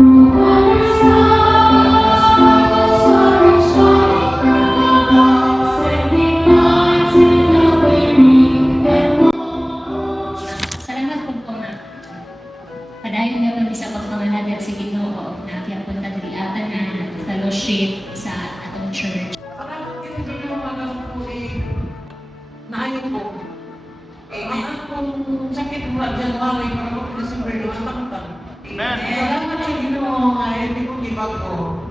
Salamat po po nga. Padayon nga po sa pagpanganagad sa Ginoo na kiyapunta diriatan na fellowship sa atong church. Salamat kasi din yung mga naayon ko. Ang akong sakit mula January, mga December, lumatang. Salamat sa Ginoo nga hindi ko gibago.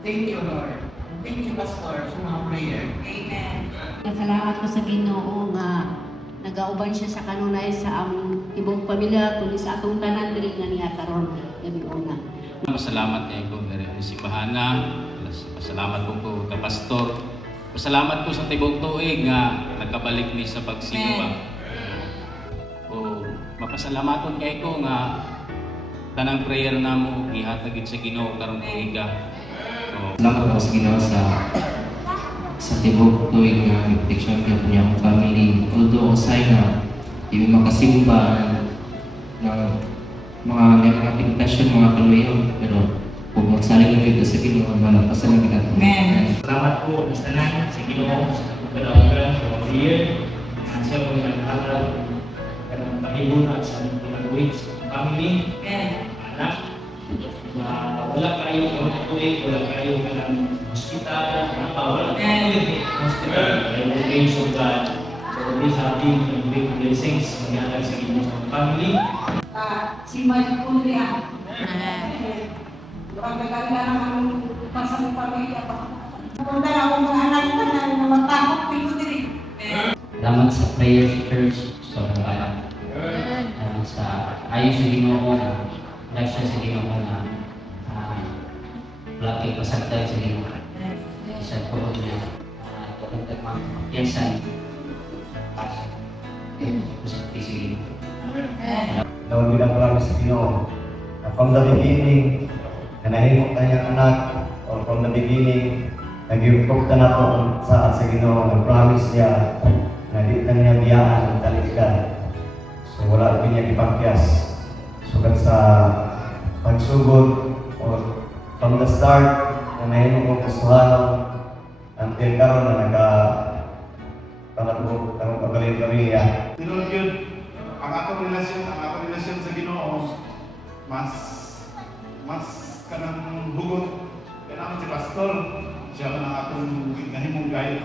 Thank you, Lord. Thank you, Pastor, sa mga prayer. Amen. Salamat ko sa Ginoo nga nagauban siya sa kanunay sa among ibong pamilya kundi sa atong tanan diri nga niya karon gabi una. Masalamat kayo po dari si Bahana. Masalamat po ko ka pastor. Masalamat po sa tibok tuig nga nakabalik ni sa pagsimba. O mapasalamaton kay ko nga tanang prayer namo gihatag sa Ginoo karong tuiga. Salamat po sa Ginoo sa tibok tuig nga protection niya po niyang family. Although usay na di makasimba ng mga pintasyon, mga kaluyaw, pero kung magsaling lang ito sa Ginoo, malapasan lang ito. Amen. Salamat po sa tanan sa Ginoo sa pagkadawgan sa mga year. Sa mga nag-aaral kanang pahibuna sa aming pinag-uwit sa family, anak. Wala kayo ng tuwing, wala kayo ng hospital, wala kayo ng hospital. Kaya praise of God. So, these are big big blessings mangyayari sa Ginoo sa family. Si Mike Kulia. Pagkaganda naman pasang pamilya pa. Punta na akong mga anak ko na matakot dito diri. Salamat sa prayer church. So, sa ayon sa Ginoo, laksya sa Ginoo na wala kayo pasagtay sa Ginoo. Sa po niya, kapag magpiyasan, pasagtay sa Ginoo. Daw ginapalami sa Ginoo na from the beginning na nahimok kanyang anak or from the beginning nag-improve na to sa Ginoo, nag-promise niya na di na niya biyaan ang kaligdan. So wala rin niya ipakyas. Sugat sa pagsugod or from the start na nahimok kong kasuhanan until karon na nagka-panatubog ang pagaling-galing. Tinulog yun, ang akong relasyon sa Ginoo, mas kanang hugot. Kaya naman si Pastor, siya man ang akong nahimong guide.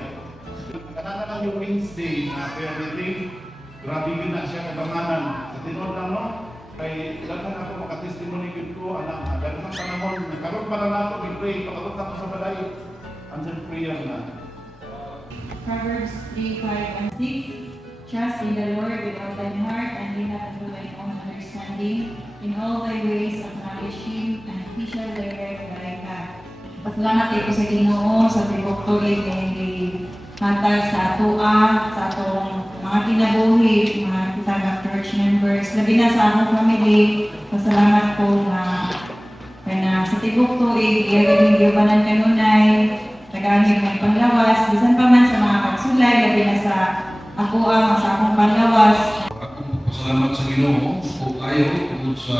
Kanana lang yung Wednesday na prayer meeting, grabe yun na siya kabanganan. Sa tinulog lang, no? Kaya ilan ako makatestimony yun ko, anak, gano'n ang panahon, nagkaroon pa lang ako, mag-pray, pagkaroon ako sa balay, answered prayer na. Proverbs 3:5-6. Trust in the Lord with all thine heart and lean not unto thine own understanding. In all thy ways acknowledge Him, and He shall direct thy path. Pasalamat kayo sa Ginoo sa tibok tuig na hindi matag sa atua, sa atong mga kinabuhi, mga kitang church members, labi na sa akong family. Pasalamat po na sa tibok tuig, iyagin yung gibanan kanunay, tagamit ng panglawas, bisan pa man sa mga pagsulay, labi na sa ako ang sa akong panlawas. Ako pasalamat sa Ginoo po kayo tungkol sa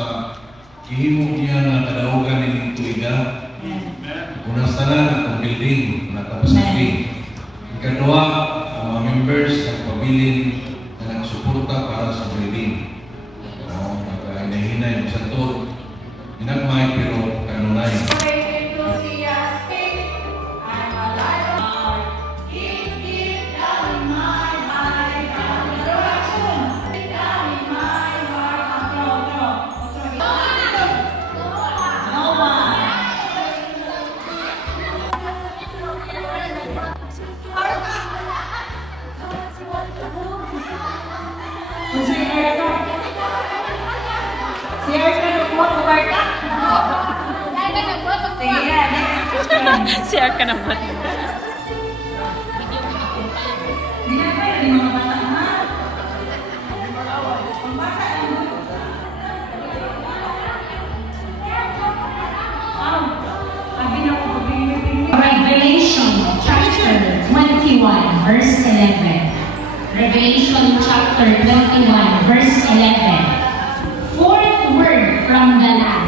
ihimog niya na kadaogan ng tuiga. Una sa tanan ang building na kapasakti. Ikadua, ang mga members ng pabilin na nagsuporta para sa building. Nagkahinay sa to, hinagmay pero kanunay. Si Erika nagbuhat ko Marka? Si Arka naman. Hindi na kayo yung mga bata na. Revelation chapter 21 verse 11. Revelation chapter 21 verse 11. Fourth word from the last.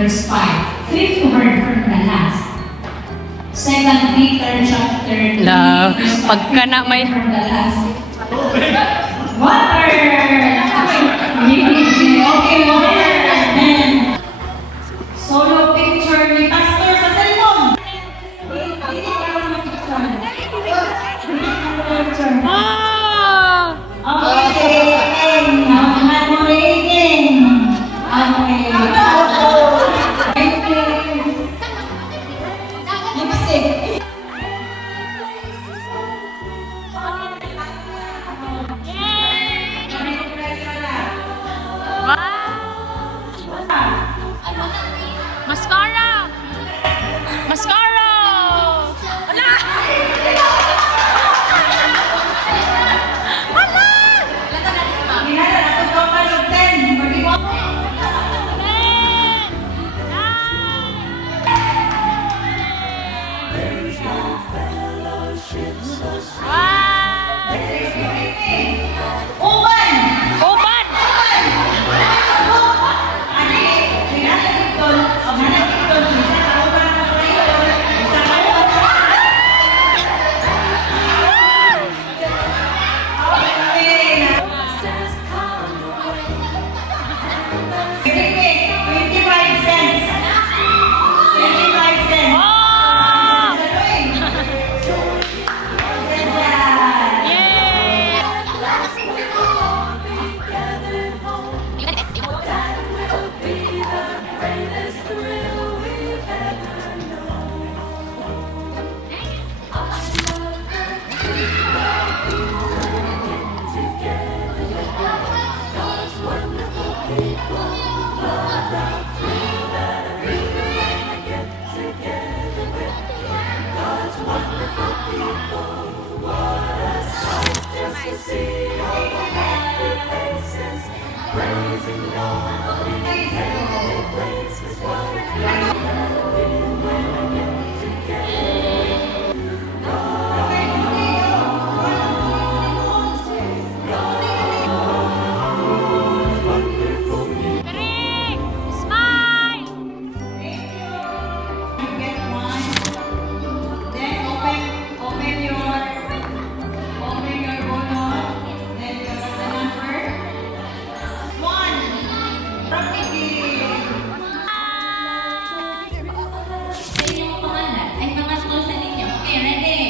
verse 5. Flip to her from the last. 2 Peter chapter 3, La, verse 5. pagka na may- From the last. Water! Okay, water. Then, Solo picture ni Pastor sa cellphone. Hindi ka mag-picture. Ah! Okay, memorizing. Okay. Lipstick. Mascara! Mascara! Ala! Ginala na ito total of 10. Mag-iwa. Uban! Uban! Ani, ginala dito. O, ginala dito. Isa ka uban na kayo. Isa ka uban. Okay. 25 cents. 25 cents. Oh! Yay! Three! Smile! Get one. Then open your wallet. Then you got the number. One. Practically. Sa inyong pangalan ay pangatlo sa ninyo. Okay, ready?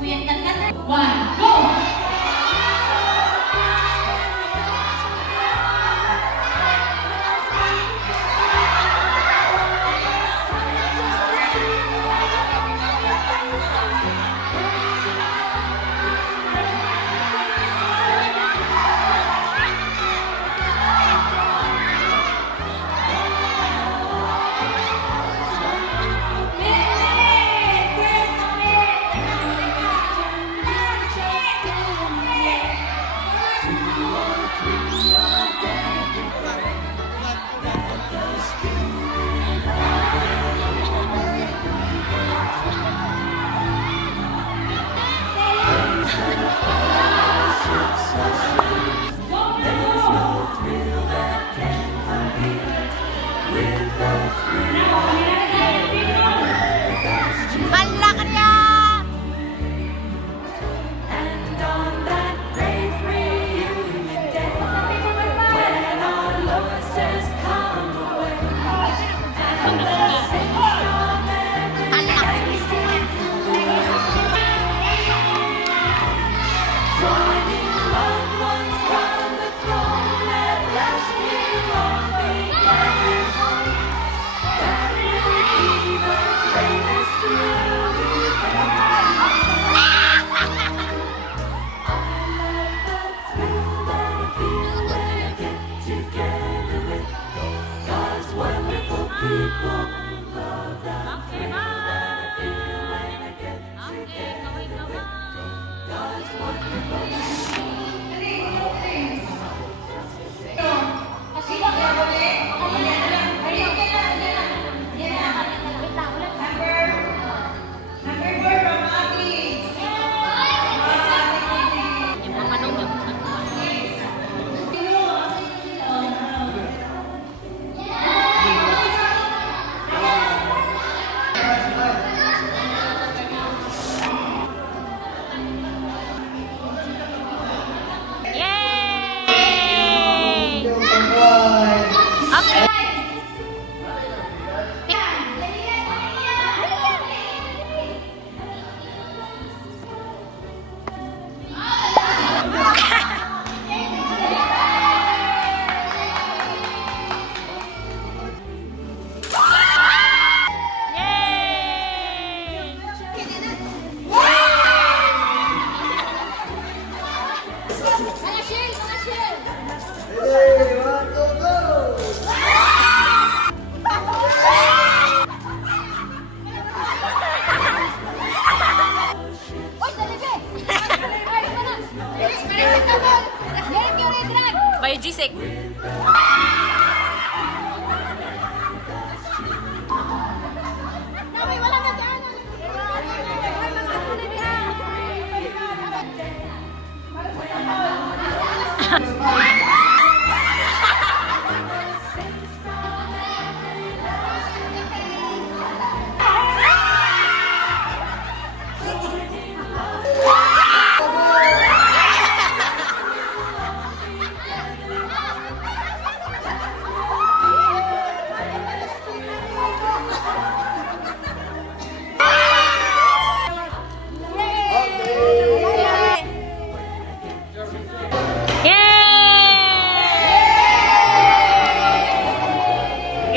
Kuya, takat na. 1, go! Hala ka niya!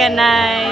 ka, Nay.